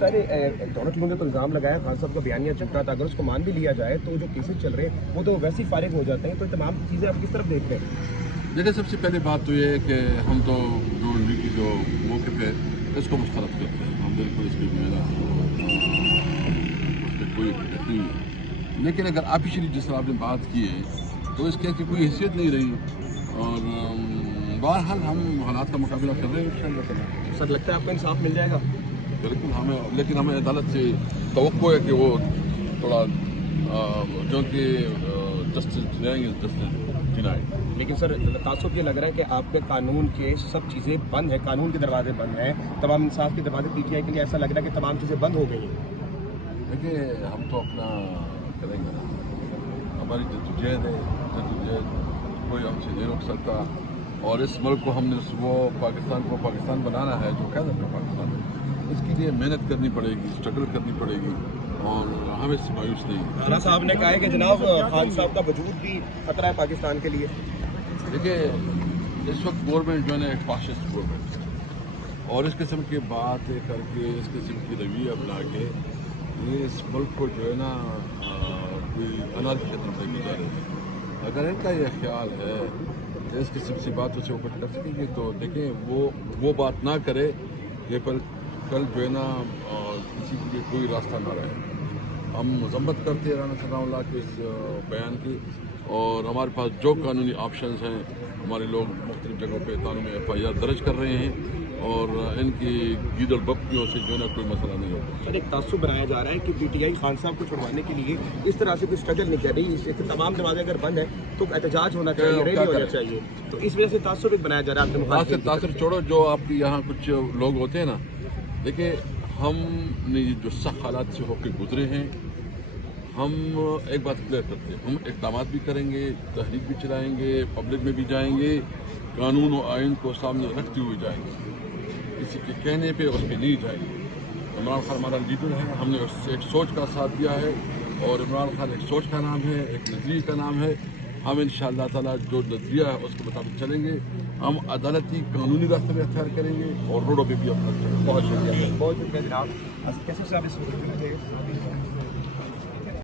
دونوں ٹیموں نے تو الزام لگایا خان صاحب کا بیانیہ چل رہا تھا، اگر اس کو مان بھی لیا جائے تو جو کیسز چل رہے ہیں وہ تو ویسے ہی فارغ ہو جاتے ہیں، تو تمام چیزیں آپ کس طرف دیکھ رہے ہیں؟ دیکھیں، سب سے پہلی بات تو یہ ہے کہ ہم تو جو موقف ہے اس کو مسترد کرتے ہیں، ہم بالکل اس میں جو ہے نا اس میں کوئی نہیں ہے، لیکن اگر آفیشلی جس طرح آپ نے بات کی ہے تو اس کی کوئی حیثیت نہیں رہی، اور بہرحال ہم حالات کا مقابلہ کر رہے ہیں انشاءاللہ تعالیٰ۔ سر لگتا ہے آپ کو انصاف مل جائے گا؟ بالکل، لیکن ہمیں عدالت سے توقع ہے کہ وہ تھوڑا جو کہ justice denying is justice denied. لیکن سر تعصب یہ لگ رہا ہے کہ آپ کے قانون کے سب چیزیں بند ہیں، قانون کے دروازے بند ہیں، تمام انصاف کے دروازے پی ٹی آئی کے لیے ایسا لگ رہا ہے کہ تمام چیزیں بند ہو گئی ہیں۔ دیکھیے، ہم تو اپنا کریں گے نا، ہماری جدوجہد ہے، جدوجہد کوئی ہم سے نہیں روک سکتا، اور اس ملک کو ہم نے وہ پاکستان بنانا ہے جو قید اپنا پاکستان ہے، اس کے لیے محنت کرنی پڑے گی، اسٹرگل کرنی پڑے گی، اور ہمیں اس سے مایوس نہیں۔ رانا صاحب نے کہا ہے کہ جناب خان صاحب کا وجود بھی خطرہ ہے پاکستان کے لیے۔ دیکھیے، اس وقت گورنمنٹ جو ہے نا ایک فاسسٹ گورنمنٹ ہے، اور اس قسم کی بات کر کے، اس قسم کی رویہ اپنا کے یہ اس ملک کو جو ہے نا کوئی انارکی کی طرف لے کے جا رہے ہیں۔ اگر ان کا یہ خیال ہے کہ اس قسم سی باتوں سے وہ کچھ کر سکیں گے تو دیکھیں وہ بات نہ کرے کہ کل جو ہے نا کسی کے لیے کوئی راستہ نہ رہے۔ ہم مذمت کرتے ہیں رانا ثناء اللہ کے اس بیان کی، اور ہمارے پاس جو قانونی آپشنز ہیں، ہمارے لوگ مختلف جگہوں پہ قانونی ایف آئی آر درج کر رہے ہیں، اور ان کی گید اور بکیوں سے جو ہے نا کوئی مسئلہ نہیں ہوگا۔ سر ایک تعصب بنایا جا رہا ہے کہ پی ٹی آئی خان صاحب کو چھڑوانے کے لیے اس طرح سے کوئی اسٹرگل نہیں کر رہی، اس سے تمام دروازے اگر بند ہیں تو احتجاج ہونا چاہیے، ریلی ہونا چاہیے، تو اس وجہ سے تعصب ایک بنایا جا رہا ہے آپ کے تاثر چھوڑو، جو آپ کے یہاں کچھ لوگ ہوتے ہیں نا، دیکھیں ہم نے جو سخت حالات سے ہو کے گزرے ہیں، ہم ایک بات کلیئر کرتے ہیں، ہم اقدامات بھی کریں گے، تحریک بھی چلائیں گے، پبلک میں بھی جائیں گے، قانون و آئین کو سامنے رکھتے ہوئے جائیں گے، کسی کے کہنے پہ اس پہ نہیں جائیں گے۔ عمران خان ہمارا لیڈر ہے، ہم نے اس سے ایک سوچ کا ساتھ دیا ہے، اور عمران خان ایک سوچ کا نام ہے، ایک نظریے کا نام ہے۔ ہم انشاءاللہ تعالیٰ جو نظریہ ہے اس کے مطابق چلیں گے، ہم عدالتی قانونی راستے میں اختیار کریں گے، اور روڈوں پہ بھی اپنا چلیں گے۔ بہت شکریہ، بہت شکریہ جناب۔ کیسے سے آپ اس